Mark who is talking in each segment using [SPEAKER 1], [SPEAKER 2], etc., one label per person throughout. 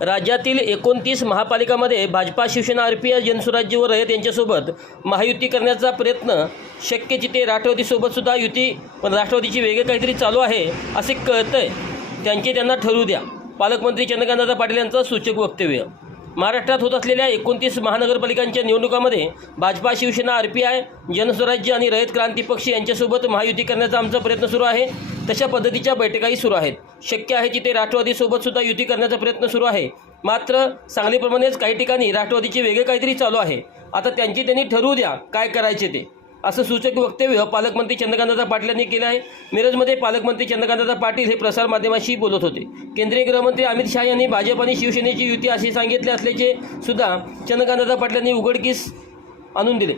[SPEAKER 1] राज्यातील एकोणतीस महापालिकामध्ये भाजपा शिवसेना आरपीय जनसुराज्य व रयत यांच्यासोबत महायुती करण्याचा प्रयत्न शक्य जिथे राष्ट्रवादीसोबत सुद्धा युती पण राष्ट्रवादीची वेगळे काहीतरी चालू आहे असे कळतंय. त्यांचे त्यांना ठरवू द्या. पालकमंत्री चंद्रकांतदादा पाटील यांचं सूचक वक्तव्य. महाराष्ट्रात होत असलेल्या एकोणतीस महानगरपालिकांच्या निवडणुकामध्ये Bhajpa Shiv Sena R P I Jan Swarajya आणि रयत क्रांती पक्ष यांच्यासोबत महायुती करण्याचा आमचा प्रयत्न सुरू आहे. तशा पद्धतीच्या बैठकाही सुरू आहेत. शक्य आहे तिथे राष्ट्रवादीसोबत सुद्धा युती करण्याचा प्रयत्न सुरू आहे. मात्र सांगलीप्रमाणेच काही ठिकाणी राष्ट्रवादीचे वेगळे काहीतरी चालू आहे. आता त्यांची त्यांनी ठरवू द्या काय करायचे ते. असं सूचक वक्तव्य पालकमंत्री चंद्रकांतदादा पाटील यांनी केलं आहे. मिरजमध्ये पालकमंत्री चंद्रकांतदादा पाटील हे प्रसारमाध्यमाशी बोलत होते. केंद्रीय गृहमंत्री अमित शहा यांनी भाजप आणि शिवसेनेची युती असे सांगितले असल्याचे सुद्धा चंद्रकांतदादा पाटील यांनी उघडकीस आणून दिले.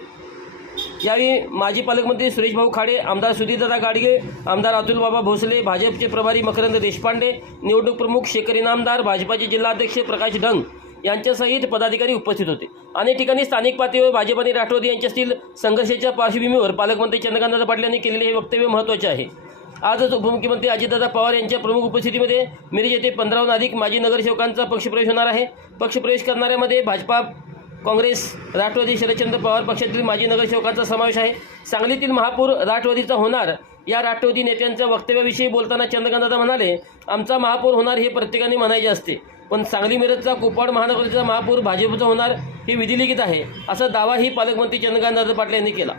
[SPEAKER 1] यावेळी माजी पालकमंत्री सुरेश भाऊ खाडे आमदार सुधीरदादा गाडगे आमदार अतुलबाबा भोसले भाजपचे प्रभारी मकरंद देशपांडे निवडणूक प्रमुख शेखर इनामदार भाजपाचे जिल्हाध्यक्ष प्रकाश ढंग यांच्यासहित पदाधिकारी उपस्थित होते. अनेक ठिकाणी स्थानिक पातळीवर भाजप आणि राष्ट्रवादी यांच्यातील संघर्षाच्या पार्श्वभूमीवर पालकमंत्री चंद्रकांतदादा पाटील यांनी केलेले हे वक्तव्य महत्त्वाचे आहे. आजच उपमुख्यमंत्री अजितदादा पवार यांच्या प्रमुख उपस्थितीमध्ये मिरज येथे पंधराहून अधिक माजी नगरसेवकांचा पक्षप्रवेश होणार आहे. पक्षप्रवेश करणाऱ्यामध्ये भाजपा काँग्रेस राष्ट्रवादी शरदचंद्र पवार पक्षातील माजी नगरसेवकांचा समावेश आहे. सांगलीतील महापौर राष्ट्रवादीचा होणार या राष्ट्रवादी नेत्यांच्या वक्तव्याविषयी बोलताना चंद्रकांतदादा म्हणाले आमचा महापौर होणार हे प्रत्येकाने म्हणायचे असते. पण सांगली मिरजचा कुपवाड महानगराचा महापौर भाजपचा होणार हे विधिलिखित आहे असा दावाही पालकमंत्री चंद्रकांतदादा पाटील यांनी केला.